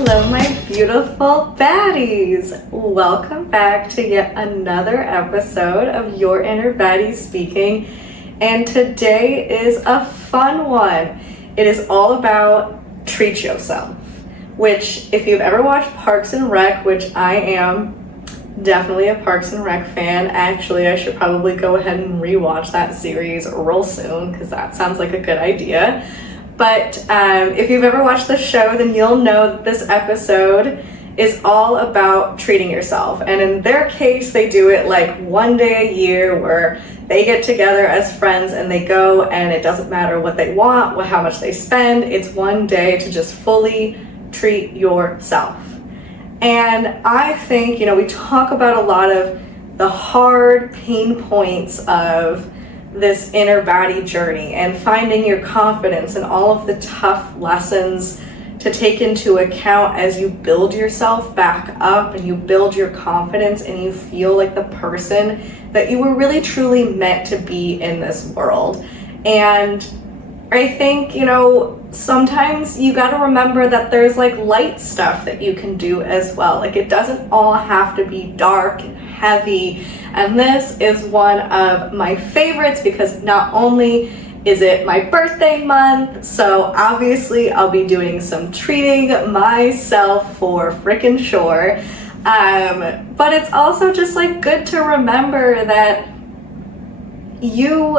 Hello, my beautiful baddies. Welcome back to yet another episode of Your Inner Baddie Speaking. And today is a fun one. It is all about treat yourself, which if you've ever watched Parks and Rec, which I am definitely a Parks and Rec fan. Actually, I should probably go ahead and rewatch that series real soon because that sounds like a good idea. But if you've ever watched the show, then you'll know that this episode is all about treating yourself. And in their case, they do it like one day a year where they get together as friends and they go, and it doesn't matter what they want, how much they spend. It's one day to just fully treat yourself. And I think, we talk about a lot of the hard pain points of this inner baddie journey and finding your confidence and all of the tough lessons to take into account as you build yourself back up and you build your confidence and you feel like the person that you were really truly meant to be in this world. And I think, sometimes you got to remember that there's like light stuff that you can do as well. Like it doesn't all have to be dark and heavy. And this is one of my favorites because not only is it my birthday month, so obviously I'll be doing some treating myself for frickin' sure. But it's also just like good to remember that you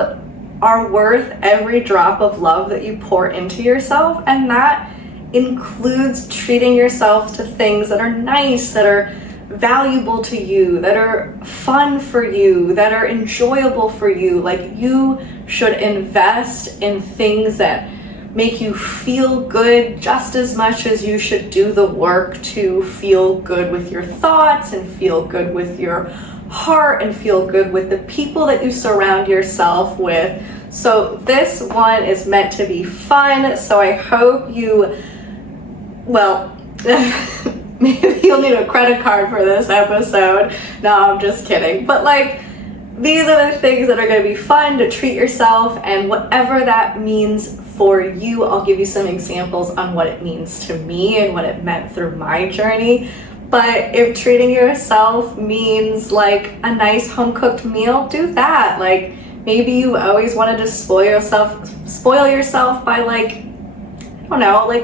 are worth every drop of love that you pour into yourself, and that includes treating yourself to things that are nice, that are valuable to you, that are fun for you, that are enjoyable for you. Like you should invest in things that make you feel good just as much as you should do the work to feel good with your thoughts and feel good with your heart and feel good with the people that you surround yourself with. So this one is meant to be fun. So I hope maybe you'll need a credit card for this episode. No, I'm just kidding. But these are the things that are going to be fun to treat yourself, and whatever that means for you, I'll give you some examples on what it means to me and what it meant through my journey. But if treating yourself means like a nice home cooked meal, do that. Maybe you always wanted to spoil yourself by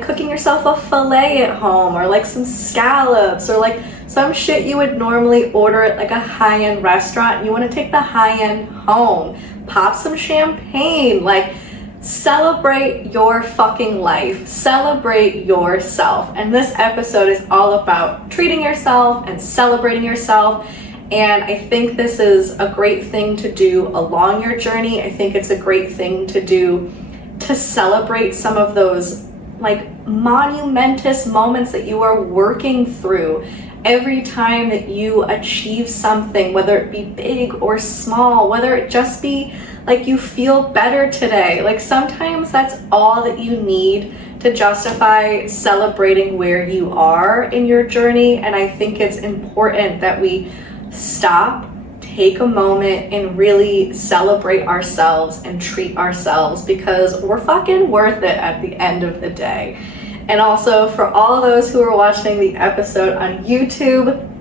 cooking yourself a filet at home, or some scallops, or some shit you would normally order at a high-end restaurant, and you want to take the high-end home. Pop some champagne. Celebrate your fucking life. Celebrate yourself. And this episode is all about treating yourself and celebrating yourself. And I think this is a great thing to do along your journey. I think it's a great thing to do to celebrate some of those monumentous moments that you are working through. Every time that you achieve something, whether it be big or small, whether it just be you feel better today, sometimes that's all that you need to justify celebrating where you are in your journey. And I think it's important that we stop, take a moment, and really celebrate ourselves and treat ourselves, because we're fucking worth it at the end of the day. And also for all those who are watching the episode on YouTube,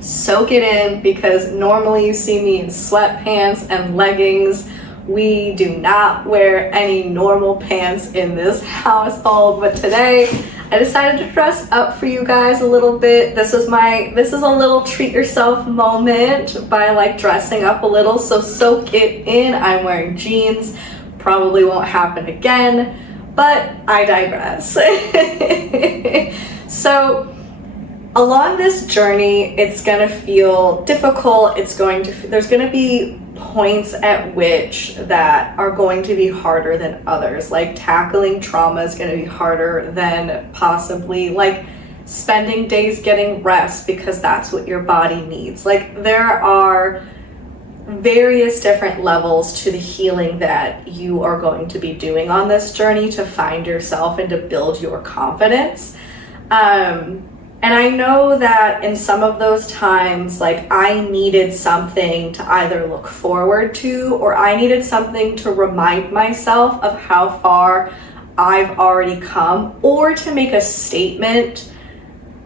soak it in, because normally you see me in sweatpants and leggings. We do not wear any normal pants in this household, but today I decided to dress up for you guys a little bit. This is a little treat yourself moment by dressing up a little, so soak it in. I'm wearing jeans, probably won't happen again, but I digress. So along this journey, it's gonna feel difficult. There's gonna be points at which that are going to be harder than others. Tackling trauma is going to be harder than possibly spending days getting rest, because that's what your body needs. There are various different levels to the healing that you are going to be doing on this journey to find yourself and to build your confidence. And I know that in some of those times, I needed something to either look forward to, or I needed something to remind myself of how far I've already come, or to make a statement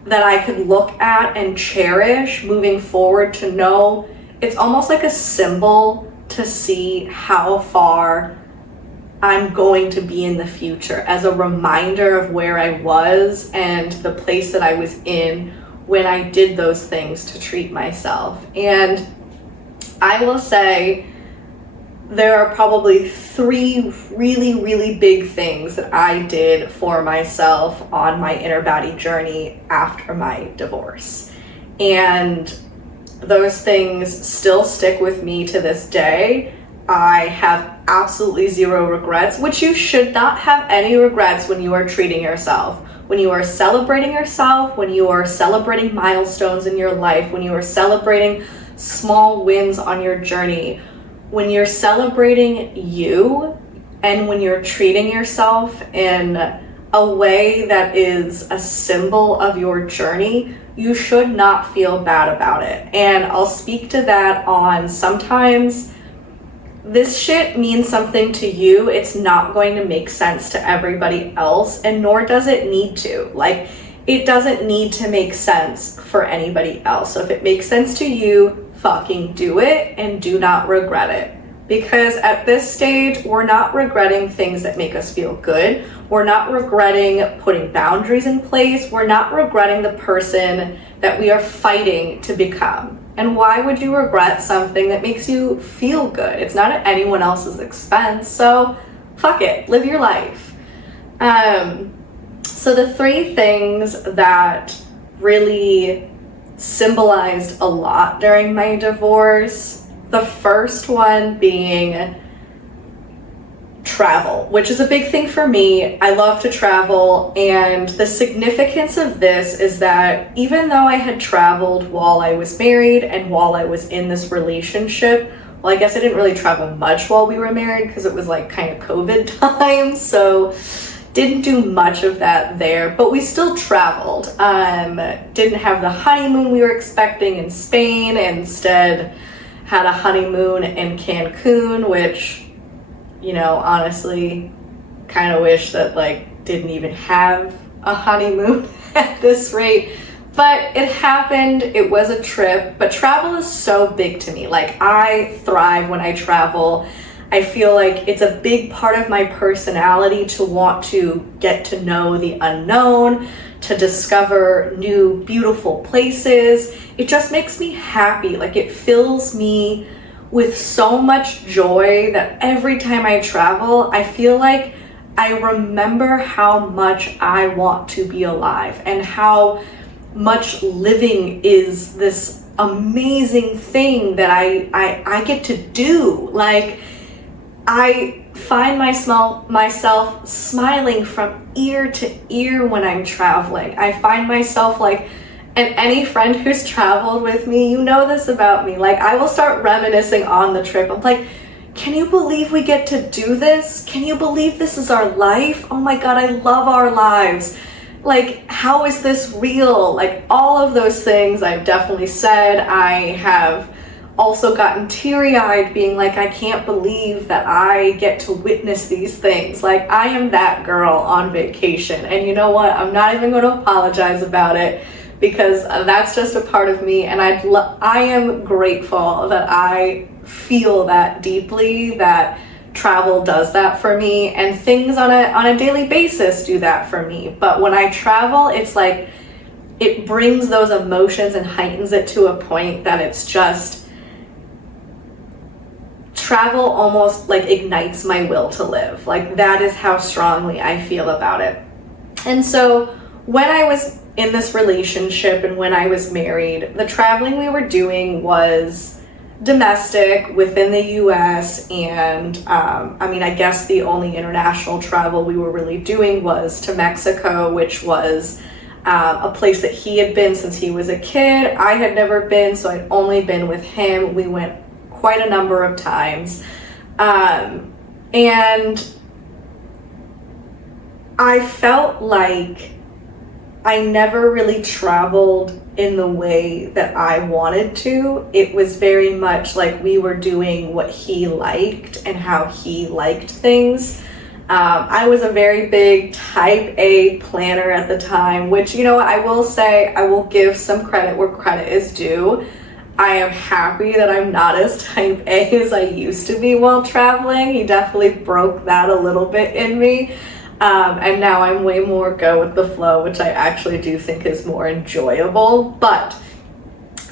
that I could look at and cherish moving forward, to know it's almost like a symbol to see how far I'm going to be in the future, as a reminder of where I was and the place that I was in when I did those things to treat myself. And I will say there are probably 3 really, really big things that I did for myself on my inner baddie journey after my divorce. And those things still stick with me to this day. I have absolutely 0 regrets, which you should not have any regrets when you are treating yourself. When you are celebrating yourself, when you are celebrating milestones in your life, when you are celebrating small wins on your journey, when you're celebrating you, and when you're treating yourself in a way that is a symbol of your journey, you should not feel bad about it. And I'll speak to that on, sometimes this shit means something to you. It's not going to make sense to everybody else, and nor does it need to. Like, it doesn't need to make sense for anybody else. So if it makes sense to you, fucking do it and do not regret it. Because at this stage, we're not regretting things that make us feel good. We're not regretting putting boundaries in place. We're not regretting the person that we are fighting to become. And why would you regret something that makes you feel good? It's not at anyone else's expense. So fuck it, live your life. So the 3 things that really symbolized a lot during my divorce, the first one being travel, which is a big thing for me. I love to travel, and the significance of this is that even though I had traveled while I was married and while I was in this relationship, well, I guess I didn't really travel much while we were married because it was like kind of COVID time, so didn't do much of that there, but we still traveled. Didn't have the honeymoon we were expecting in Spain, instead had a honeymoon in Cancun, which, you know, honestly, kind of wish that like didn't even have a honeymoon at this rate, but it happened. It was a trip, but travel is so big to me. Like, I thrive when I travel. I feel like it's a big part of my personality to want to get to know the unknown, to discover new beautiful places. It just makes me happy. Like, it fills me with so much joy that every time I travel, I feel like I remember how much I want to be alive and how much living is this amazing thing that I get to do. Like, I find myself smiling from ear to ear when I'm traveling. I find myself like, and any friend who's traveled with me, you know this about me, like I will start reminiscing on the trip. I'm like, can you believe we get to do this? Can you believe this is our life? Oh my God, I love our lives. Like, how is this real? Like, all of those things I've definitely said. I have also gotten teary-eyed being like, I can't believe that I get to witness these things. Like, I am that girl on vacation. And you know what? I'm not even going to apologize about it, because that's just a part of me. And I am grateful that I feel that deeply, that travel does that for me, and things on a daily basis do that for me. But when I travel, it's like it brings those emotions and heightens it to a point that it's just, travel almost like ignites my will to live. Like, that is how strongly I feel about it. And so when I was in this relationship and when I was married, the traveling we were doing was domestic within the US, and I guess the only international travel we were really doing was to Mexico, which was a place that he had been since he was a kid. I had never been, so I'd only been with him. We went quite a number of times, and I felt like I never really traveled in the way that I wanted to. It was very much like we were doing what he liked and how he liked things. I was a very big type A planner at the time, which, you know, I will say, I will give some credit where credit is due. I am happy that I'm not as type A as I used to be while traveling. He definitely broke that a little bit in me. And now I'm way more go with the flow, which I actually do think is more enjoyable. But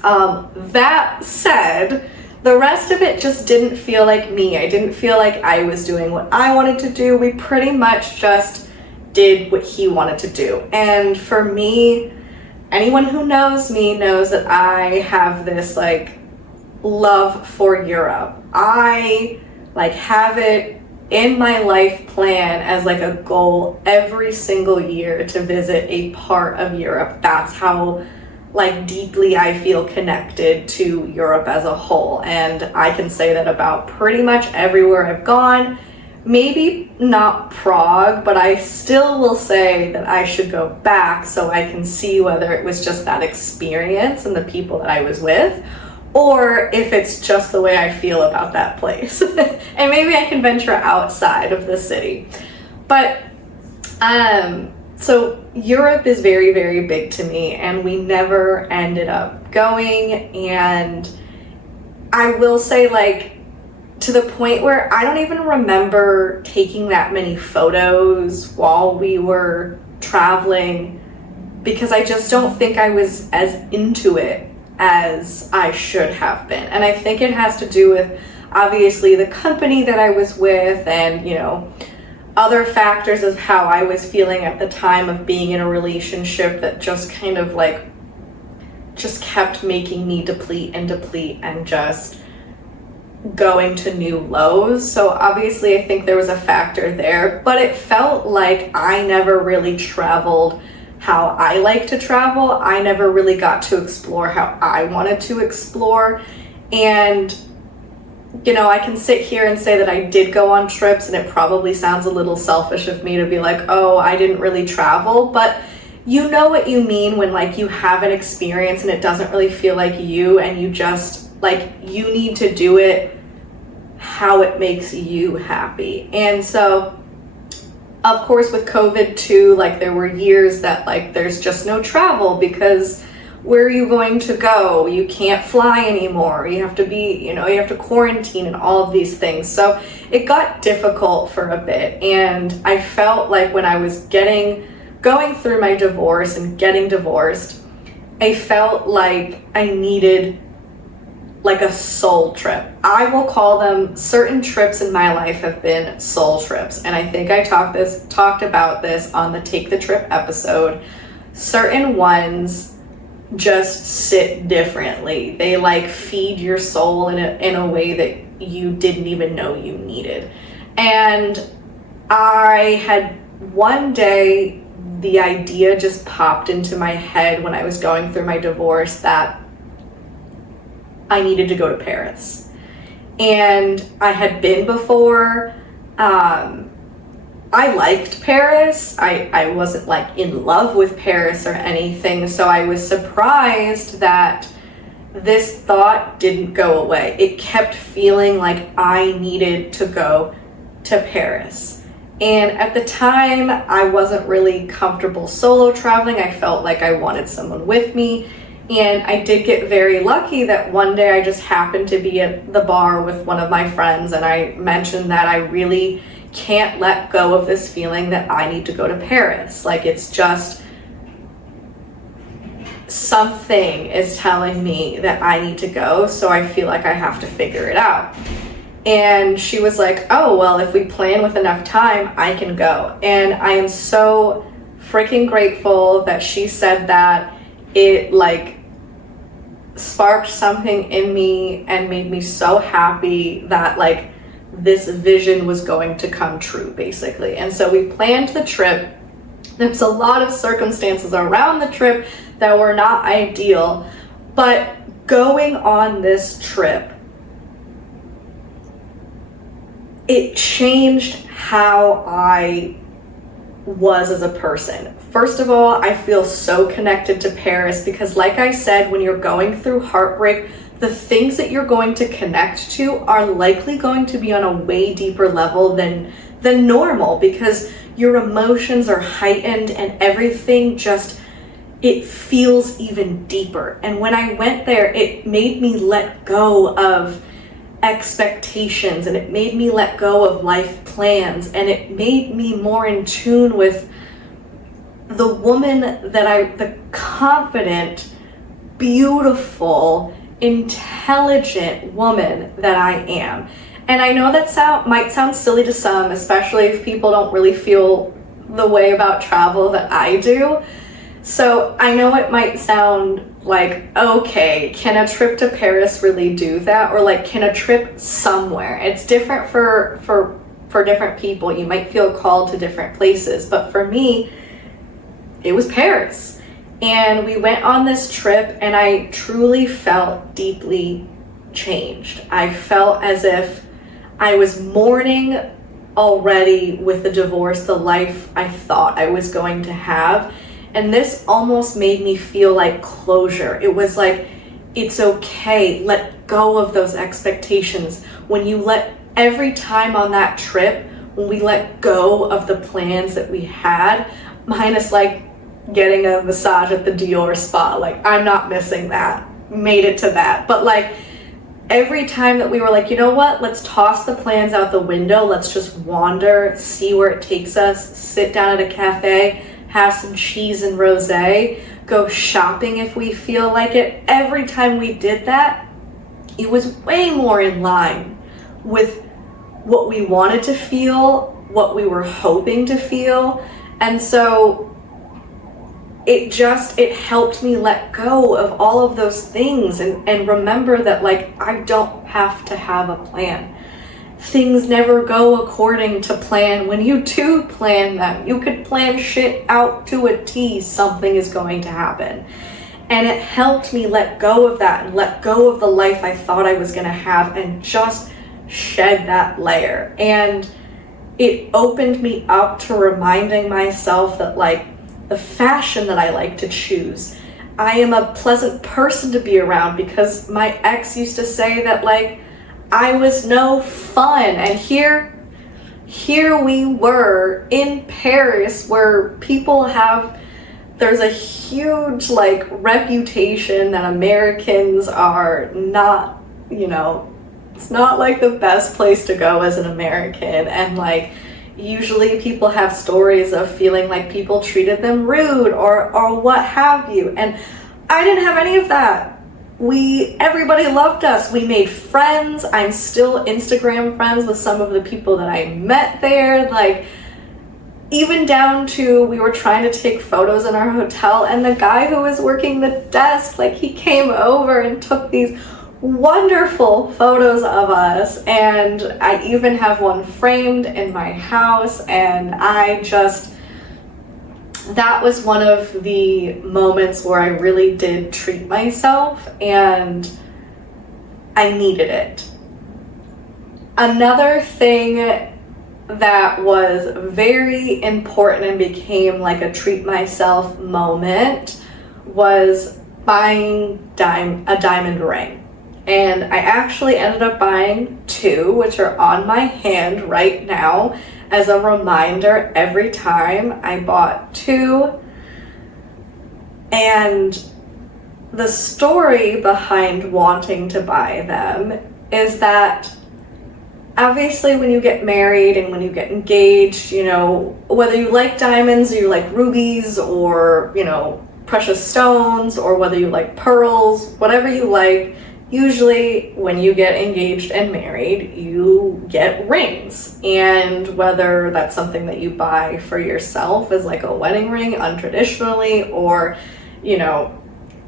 that said, the rest of it just didn't feel like me. I didn't feel like I was doing what I wanted to do. We pretty much just did what he wanted to do. And for me, anyone who knows me knows that I have this like love for Europe. I like have it in my life plan as like a goal every single year to visit a part of Europe. That's how like deeply I feel connected to Europe as a whole, and I can say that about pretty much everywhere I've gone. Maybe not Prague, but I still will say that I should go back so I can see whether it was just that experience and the people that I was with, or if it's just the way I feel about that place. And maybe I can venture outside of the city. But so Europe is very, very big to me, and we never ended up going. And I will say, like, to the point where I don't even remember taking that many photos while we were traveling, because I just don't think I was as into it as I should have been. And I think it has to do with obviously the company that I was with, and, you know, other factors of how I was feeling at the time of being in a relationship that just kind of like just kept making me deplete and just going to new lows. So obviously I think there was a factor there, but it felt like I never really traveled how I like to travel. I never really got to explore how I wanted to explore. And you know, I can sit here and say that I did go on trips, and it probably sounds a little selfish of me to be like, oh, I didn't really travel, but you know what you mean when like you have an experience and it doesn't really feel like you, and you just like, you need to do it how it makes you happy. And so of course with COVID too, like there were years that like there's just no travel because where are you going to go? You can't fly anymore. You have to be, you know, you have to quarantine and all of these things. So it got difficult for a bit. And I felt like when I was going through my divorce and getting divorced, I felt like I needed like a soul trip. I will call them, certain trips in my life have been soul trips. And I think I talked about this on the Take the Trip episode. Certain ones just sit differently. They like feed your soul in a way that you didn't even know you needed. And I had one day, the idea just popped into my head when I was going through my divorce that I needed to go to Paris. And I had been before. I liked Paris. I wasn't like in love with Paris or anything, so I was surprised that this thought didn't go away. It kept feeling like I needed to go to Paris. And at the time, I wasn't really comfortable solo traveling. I felt like I wanted someone with me. And I did get very lucky that one day I just happened to be at the bar with one of my friends, and I mentioned that I really can't let go of this feeling that I need to go to Paris. Like, it's just something is telling me that I need to go, so I feel like I have to figure it out. And she was like, oh, well, if we plan with enough time, I can go. And I am so freaking grateful that she said that. It like sparked something in me and made me so happy that like this vision was going to come true, basically. And so we planned the trip. There's a lot of circumstances around the trip that were not ideal, but going on this trip, it changed how I was as a person. First of all, I feel so connected to Paris because, like I said, when you're going through heartbreak, the things that you're going to connect to are likely going to be on a way deeper level than than normal, because your emotions are heightened and everything just, it feels even deeper. And when I went there, it made me let go of expectations, and it made me let go of life plans, and it made me more in tune with the woman the confident, beautiful, intelligent woman that I am. And I know that might sound silly to some, especially if people don't really feel the way about travel that I do. So I know it might sound like, okay, can a trip to Paris really do that? Or like, can a trip somewhere? It's different for different people. You might feel called to different places. But for me, it was Paris. And we went on this trip, and I truly felt deeply changed. I felt as if I was mourning already with the divorce, the life I thought I was going to have. And this almost made me feel like closure. It was like, it's okay, let go of those expectations. Every time on that trip, when we let go of the plans that we had, minus like getting a massage at the Dior spa, like I'm not missing that, made it to that. But like every time that we were like, you know what, let's toss the plans out the window, let's just wander, see where it takes us, sit down at a cafe, have some cheese and rosé, go shopping if we feel like it. Every time we did that, it was way more in line with what we wanted to feel, what we were hoping to feel. And so it helped me let go of all of those things and remember that like, I don't have to have a plan. Things never go according to plan. When you do plan them, you could plan shit out to a T, something is going to happen. And it helped me let go of that and let go of the life I thought I was going to have and just shed that layer. And it opened me up to reminding myself that like the fashion that I like to choose, I am a pleasant person to be around, because my ex used to say that like I was no fun. And here we were in Paris, where there's a huge like reputation that Americans are not, it's not like the best place to go as an American. And like usually people have stories of feeling like people treated them rude or what have you. And I didn't have any of that. Everybody loved us. We made friends. I'm still Instagram friends with some of the people that I met there. Like, even down to, we were trying to take photos in our hotel, and the guy who was working the desk, like, he came over and took these wonderful photos of us. And I even have one framed in my house, and that was one of the moments where I really did treat myself, and I needed it. Another thing that was very important and became like a treat myself moment was buying a diamond ring. And I actually ended up buying 2, which are on my hand right now, as a reminder every time I bought 2. And the story behind wanting to buy them is that obviously when you get married and when you get engaged, whether you like diamonds or you like rubies or, precious stones, or whether you like pearls, whatever you like, usually when you get engaged and married, you get rings. And whether that's something that you buy for yourself as like a wedding ring untraditionally, or,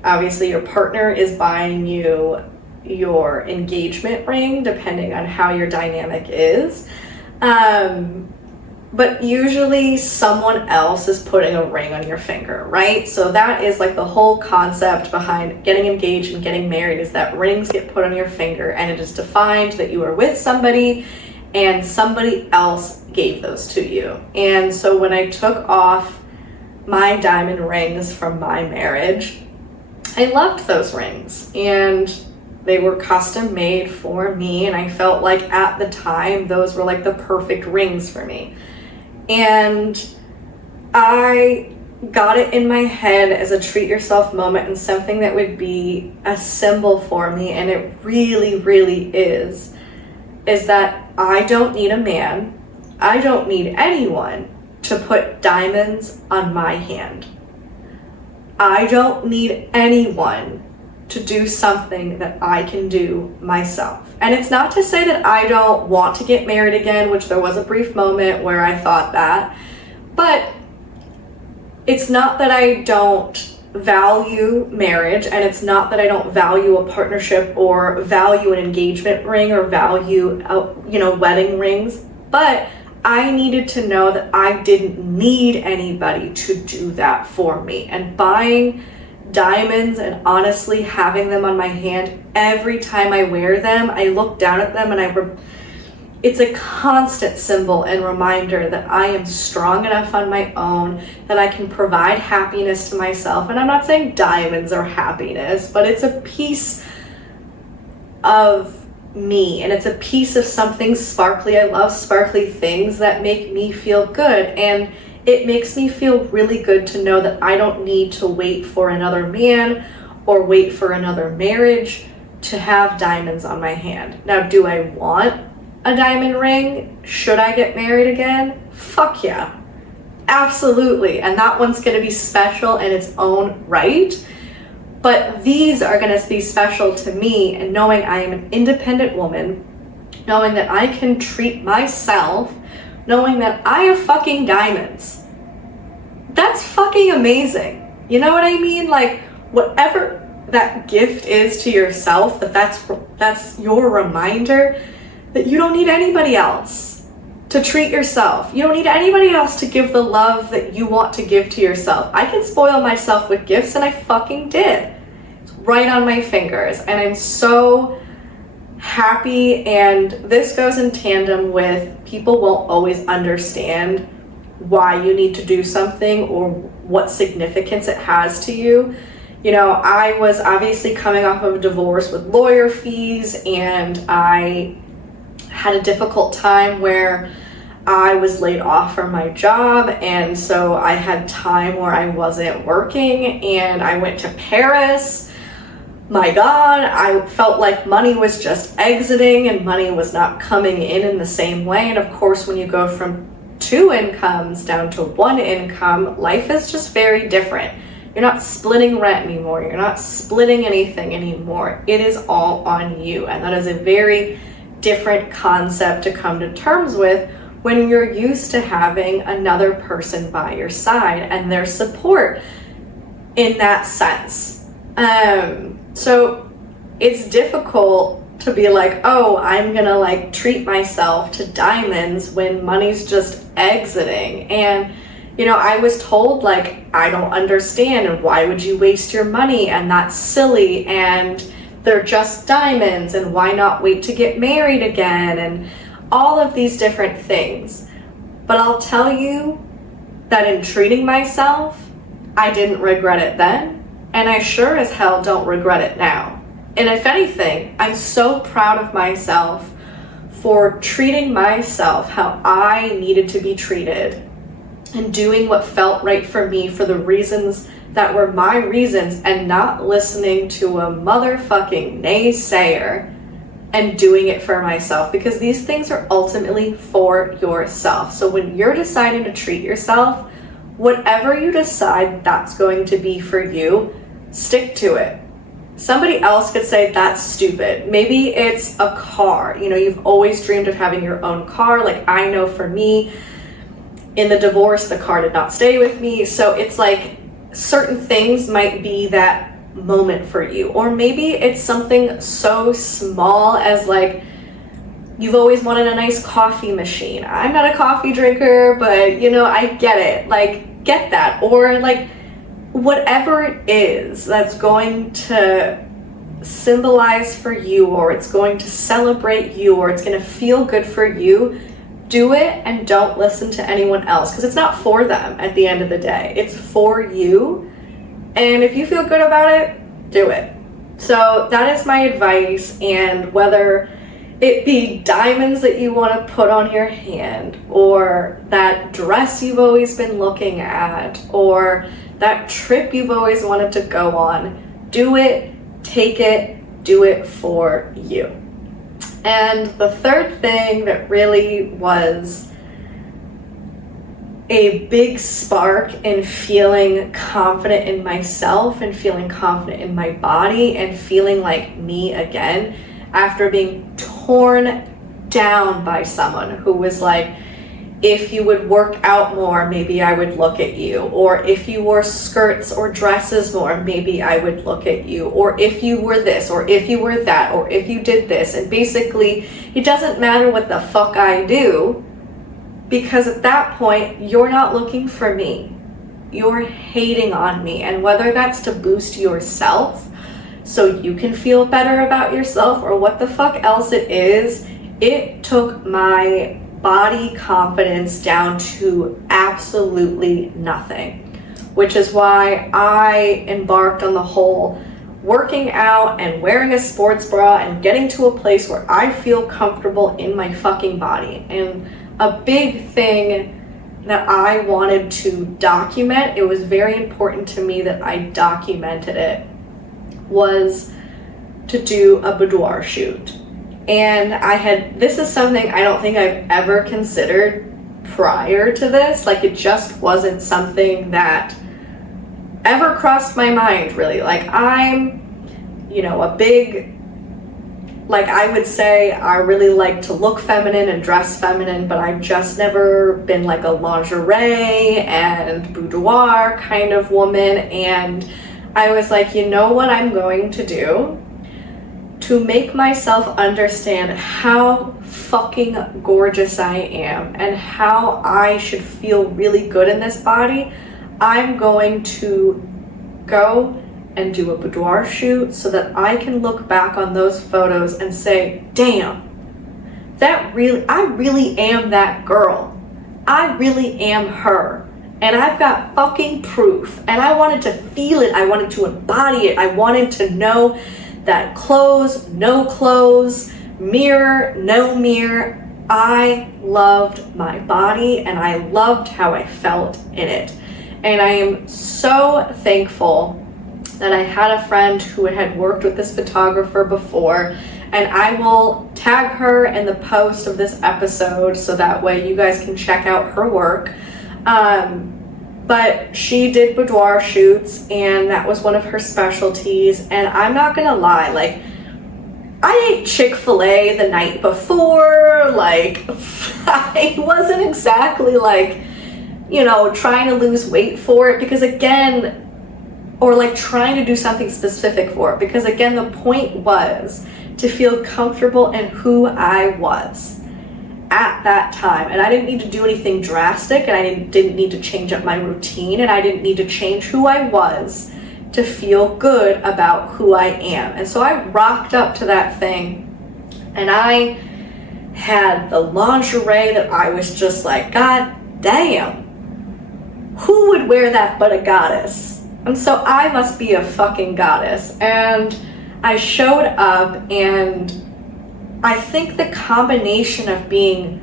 obviously your partner is buying you your engagement ring, depending on how your dynamic is. But usually someone else is putting a ring on your finger, right? So that is like the whole concept behind getting engaged and getting married, is that rings get put on your finger, and it is defined that you are with somebody and somebody else gave those to you. And so when I took off my diamond rings from my marriage, I loved those rings. And They were custom made for me, and I felt like at the time those were like the perfect rings for me. And I got it in my head as a treat yourself moment and something that would be a symbol for me, and it really, really is that I don't need a man, I don't need anyone to put diamonds on my hand. I don't need anyone to do something that I can do myself. And it's not to say that I don't want to get married again, which there was a brief moment where I thought that, but it's not that I don't value marriage, and it's not that I don't value a partnership or value an engagement ring or value, wedding rings, but I needed to know that I didn't need anybody to do that for me. And buying diamonds and honestly having them on my hand every time I wear them, I look down at them and it's a constant symbol and reminder that I am strong enough on my own, that I can provide happiness to myself. And I'm not saying diamonds are happiness, but it's a piece of me, and it's a piece of something sparkly. I love sparkly things that make me feel good, and it makes me feel really good to know that I don't need to wait for another man or wait for another marriage to have diamonds on my hand. Now, do I want a diamond ring? Should I get married again? Fuck yeah, absolutely. And that one's going to be special in its own right. But these are going to be special to me, and knowing I am an independent woman, knowing that I can treat myself, knowing that I have fucking diamonds. That's fucking amazing. You know what I mean? Like, whatever that gift is to yourself, that's your reminder that you don't need anybody else to treat yourself. You don't need anybody else to give the love that you want to give to yourself. I can spoil myself with gifts, and I fucking did. It's right on my fingers, and I'm so happy. And this goes in tandem with people won't always understand why you need to do something or what significance it has to you. You know, I was obviously coming off of a divorce with lawyer fees, and I had a difficult time where I was laid off from my job, and so I had time where I wasn't working, and I went to Paris. My God, I felt like money was just exiting and money was not coming in the same way. And of course, when you go from 2 incomes down to 1 income, life is just very different. You're not splitting rent anymore. You're not splitting anything anymore. It is all on you. And that is a very different concept to come to terms with when you're used to having another person by your side and their support in that sense. So it's difficult to be like, oh, I'm gonna like treat myself to diamonds when money's just exiting. And you know, I was told like, I don't understand, and why would you waste your money, and that's silly, and they're just diamonds, and why not wait to get married again, and all of these different things. But I'll tell you that in treating myself, I didn't regret it then, and I sure as hell don't regret it now. And if anything, I'm so proud of myself for treating myself how I needed to be treated and doing what felt right for me for the reasons that were my reasons, and not listening to a motherfucking naysayer, and doing it for myself, because these things are ultimately for yourself. So when you're deciding to treat yourself, whatever you decide that's going to be for you, stick to it. Somebody else could say that's stupid. Maybe it's a car. You know, you've always dreamed of having your own car. Like I know for me, in the divorce, the car did not stay with me. So it's like certain things might be that moment for you. Or maybe it's something so small as like, you've always wanted a nice coffee machine. I'm not a coffee drinker, but you know, I get it. Like, get that. Or like, whatever it is that's going to symbolize for you, or it's going to celebrate you, or it's going to feel good for you, do it, and don't listen to anyone else, because it's not for them at the end of the day. It's for you. And if you feel good about it, do it. So that is my advice, and whether it be diamonds that you want to put on your hand, or that dress you've always been looking at, or that trip you've always wanted to go on, do it, take it, do it for you. And the third thing that really was a big spark in feeling confident in myself and feeling confident in my body and feeling like me again after being torn down by someone who was like, if you would work out more, maybe I would look at you. Or if you wore skirts or dresses more, maybe I would look at you. Or if you were this, or if you were that, or if you did this. And basically, it doesn't matter what the fuck I do, because at that point, you're not looking for me. You're hating on me. And whether that's to boost yourself so you can feel better about yourself, or what the fuck else it is, it took my body confidence down to absolutely nothing, which is why I embarked on the whole working out and wearing a sports bra and getting to a place where I feel comfortable in my fucking body. And a big thing that I wanted to document, it was very important to me that I documented it, was to do a boudoir shoot. And this is something I don't think I've ever considered prior to this. Like, it just wasn't something that ever crossed my mind, really. Like, I'm, a big, like, I would say I really like to look feminine and dress feminine, but I've just never been like a lingerie and boudoir kind of woman. And I was like, you know what I'm going to do to make myself understand how fucking gorgeous I am and how I should feel really good in this body? I'm going to go and do a boudoir shoot so that I can look back on those photos and say, damn, I really am that girl. I really am her. And I've got fucking proof. And I wanted to feel it. I wanted to embody it. I wanted to know that clothes, no clothes, mirror, no mirror, I loved my body and I loved how I felt in it. And I am so thankful that I had a friend who had worked with this photographer before, and I will tag her in the post of this episode so that way you guys can check out her work. But she did boudoir shoots, and that was one of her specialties. And I'm not gonna lie, like, I ate Chick-fil-A the night before. Like, I wasn't exactly like, trying to lose weight for it, because again, or like trying to do something specific for it, because again, the point was to feel comfortable in who I was at that time. And I didn't need to do anything drastic, and I didn't need to change up my routine, and I didn't need to change who I was to feel good about who I am. And so I rocked up to that thing, and I had the lingerie that I was just like, God damn, who would wear that but a goddess? And so I must be a fucking goddess. And I showed up, and I think the combination of being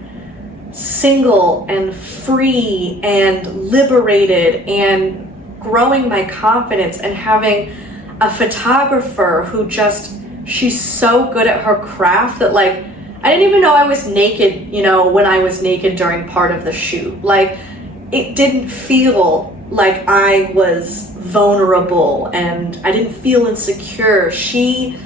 single and free and liberated and growing my confidence and having a photographer who she's so good at her craft that, like, I didn't even know I was naked, when I was naked during part of the shoot. Like, it didn't feel like I was vulnerable and I didn't feel insecure. She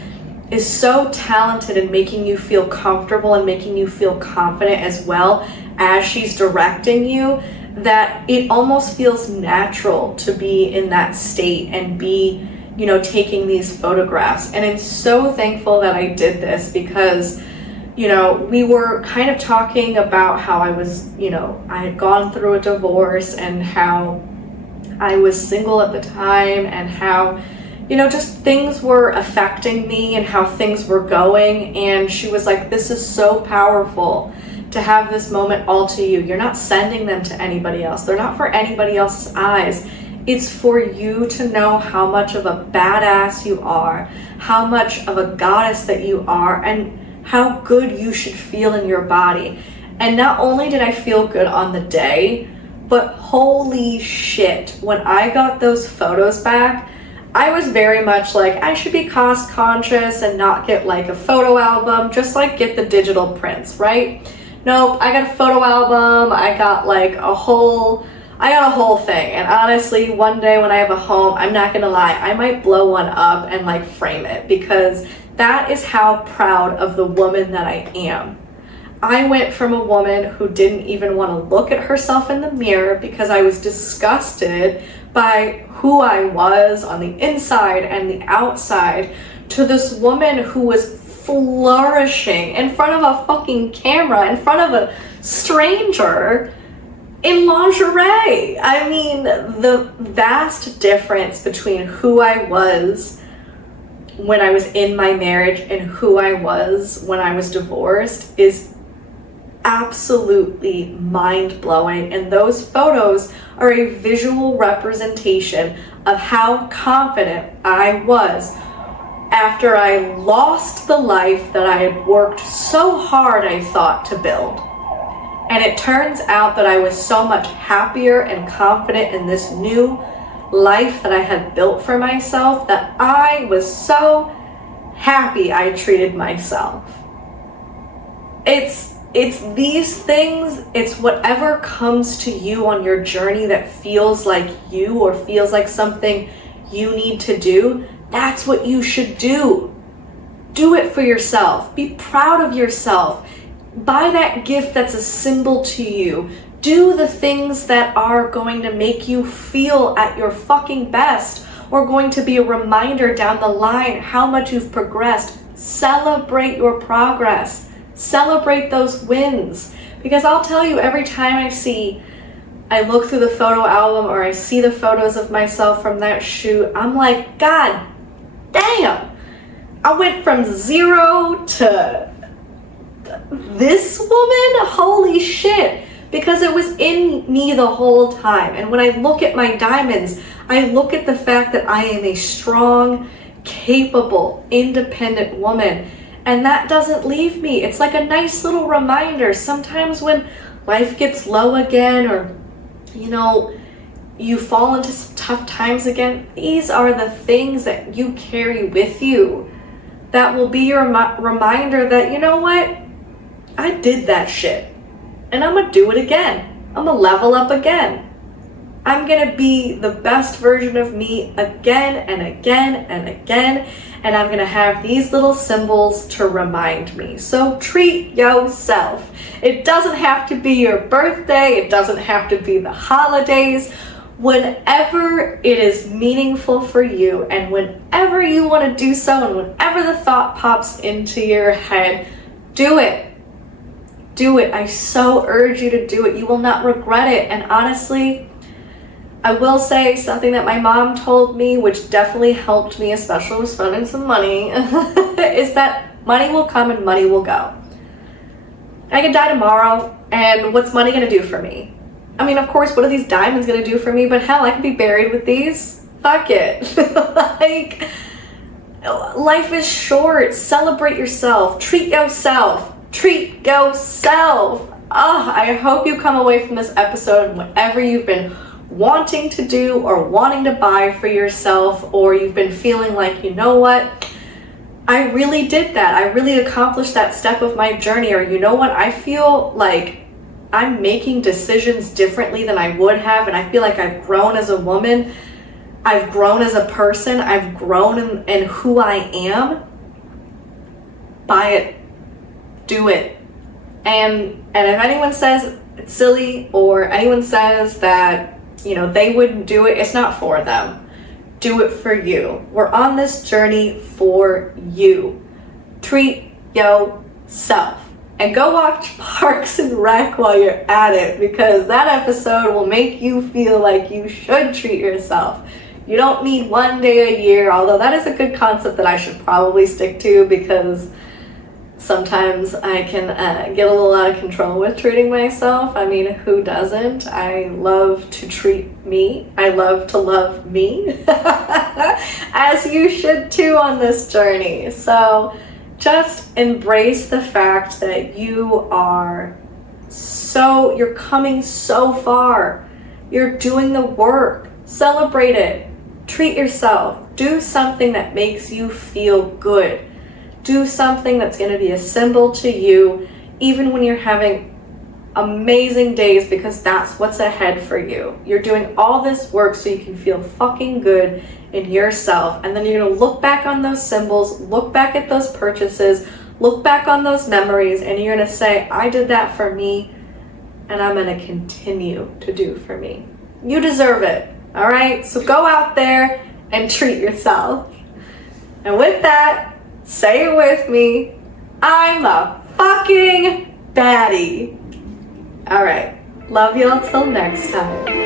is so talented in making you feel comfortable and making you feel confident as well as she's directing you, that it almost feels natural to be in that state and be, taking these photographs. And I'm so thankful that I did this, because, we were kind of talking about how I was, I had gone through a divorce and how I was single at the time, and how, just things were affecting me and how things were going. And she was like, this is so powerful to have this moment all to you. You're not sending them to anybody else. They're not for anybody else's eyes. It's for you to know how much of a badass you are, how much of a goddess that you are, and how good you should feel in your body. And not only did I feel good on the day, but holy shit, when I got those photos back, I was very much like, I should be cost conscious and not get like a photo album, just like get the digital prints, right? Nope, I got a photo album, I got a whole thing. And honestly, one day when I have a home, I'm not gonna lie, I might blow one up and like frame it, because that is how proud of the woman that I am. I went from a woman who didn't even want to look at herself in the mirror because I was disgusted by who I was on the inside and the outside, to this woman who was flourishing in front of a fucking camera, in front of a stranger, in lingerie. I mean, the vast difference between who I was when I was in my marriage and who I was when I was divorced is absolutely mind-blowing. And those photos are a visual representation of how confident I was after I lost the life that I had worked so hard, I thought, to build. And it turns out that I was so much happier and confident in this new life that I had built for myself, that I was so happy I treated myself. It's these things, it's whatever comes to you on your journey that feels like you, or feels like something you need to do. That's what you should do. Do it for yourself. Be proud of yourself. Buy that gift that's a symbol to you. Do the things that are going to make you feel at your fucking best, or going to be a reminder down the line how much you've progressed. Celebrate your progress. Celebrate those wins. Because I'll tell you, every time I look through the photo album, or I see the photos of myself from that shoot, I'm like, God damn, I went from 0 to this woman. Holy shit. Because it was in me the whole time. And when I look at my diamonds, I look at the fact that I am a strong, capable, independent woman. And that doesn't leave me. It's like a nice little reminder. Sometimes when life gets low again, or, you fall into some tough times again, these are the things that you carry with you that will be your reminder that, you know what? I did that shit. And I'm gonna do it again. I'm gonna level up again. I'm gonna be the best version of me again and again and again. And I'm gonna have these little symbols to remind me. So treat yourself. It doesn't have to be your birthday. It doesn't have to be the holidays. Whenever it is meaningful for you, and whenever you wanna do so, and whenever the thought pops into your head, do it. Do it. I so urge you to do it. You will not regret it. And honestly, I will say something that my mom told me, which definitely helped me, especially with spending some money, is that money will come and money will go. I could die tomorrow, and what's money gonna do for me? I mean, of course, what are these diamonds gonna do for me? But hell, I could be buried with these. Fuck it. Life is short. Celebrate yourself. Treat yourself. Treat yourself. I hope you come away from this episode, and whatever you've been wanting to do or wanting to buy for yourself, or you've been feeling like, you know what, I really did that. I really accomplished that step of my journey. Or you know what, I feel like I'm making decisions differently than I would have, and I feel like I've grown as a woman. I've grown as a person. I've grown in who I am. Buy it. Do it. And if anyone says it's silly, or anyone says that, they wouldn't do it, it's not for them. Do it for you. We're on this journey for you. Treat yourself. And go watch Parks and Rec while you're at it, because that episode will make you feel like you should treat yourself. You don't need one day a year, although that is a good concept that I should probably stick to, because Sometimes I can get a little out of control with treating myself. I mean, who doesn't? I love to treat me. I love to love me, as you should too on this journey. So just embrace the fact that you're coming so far. You're doing the work. Celebrate it. Treat yourself. Do something that makes you feel good. Do something that's going to be a symbol to you, even when you're having amazing days, because that's what's ahead for you. You're doing all this work so you can feel fucking good in yourself. And then you're going to look back on those symbols, look back at those purchases, look back on those memories, and you're going to say, I did that for me, and I'm going to continue to do for me. You deserve it. All right? So go out there and treat yourself. And with that, say it with me, I'm a fucking baddie. All right, love y'all till next time.